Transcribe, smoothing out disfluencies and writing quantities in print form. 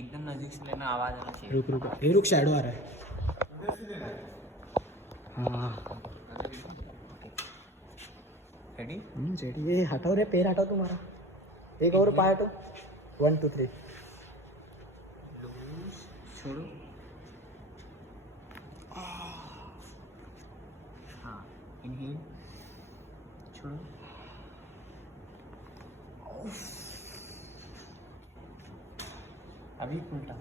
एकदम नजदीक से लेना, आवाज आना चाहिए। रुक रुक, ये रुक, शैडो आ रहा है। हाँ रेडी? रेडी। ये हटाओ रे, पैर हटाओ तुम्हारा, एक और पाया तो 1 2 3 छोड़ो। हाँ, इनहेल, छोड़ो। अभी उल्टा।